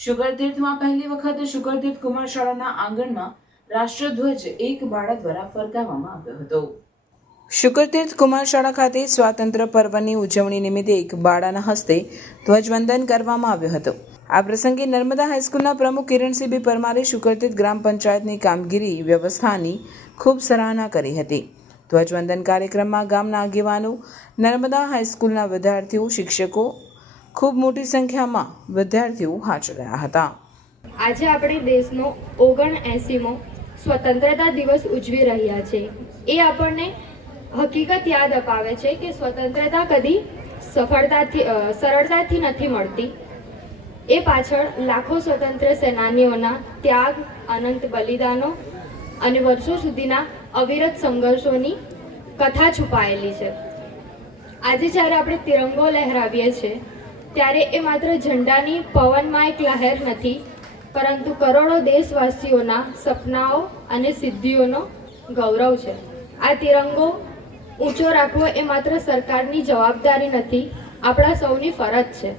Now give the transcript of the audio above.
શુગરતીર્થમાં પહેલી વખત શુગરતીર્થ કુમાર શાળાના આંગણમાં રાષ્ટ્રધ્વજ એક બાળક દ્વારા ફરકાવવામાં આવ્યો હતો। શુગરતીર્થ કુમાર શાળા ખાતે સ્વાતંત્ર્ય પર્વની ઉજવણી નિમિત્તે એક બાળાના હસ્તે ધ્વજવંદન કરવામાં આવ્યું હતું। આ પ્રસંગે નર્મદા હાઈસ્કૂલના પ્રમુખ કિરણસિંહ બી પરમારે શુગરતીર્થ ગ્રામ પંચાયતની કામગીરી વ્યવસ્થાની ખૂબ સરાહના કરી હતી। ધ્વજવંદન કાર્યક્રમમાં ગામના આગેવાનો, નર્મદા હાઈસ્કૂલના વિદ્યાર્થીઓ, શિક્ષકો, ખૂબ મોટી સંખ્યામાં વિદ્યાર્થીઓ હાજર રહ્યા હતા। આજે આપણે દેશનો 79મો સ્વતંત્રતા દિવસ ઉજવી રહ્યા છે। એ આપણને હકીકત યાદ અપાવે છે કે સ્વતંત્રતા કદી સરળતાથી નથી મળતી। એ પાછળ લાખો સ્વતંત્ર સેનાનીઓના ત્યાગ, અનંત બલિદાનો અને વર્ષો સુધીના અવિરત સંઘર્ષોની કથા છુપાયેલી છે। આજે જ્યારે આપણે તિરંગો લહેરાવીએ છીએ ત્યારે એ માત્ર ઝંડાની પવનમાં એક લહેર નથી, પરંતુ કરોડો દેશવાસીઓના સપનાઓ અને સિદ્ધિઓનો ગૌરવ છે। આ તિરંગો ઊંચો રાખવો એ માત્ર સરકારની જવાબદારી નથી, આપણા સૌની ફરજ છે।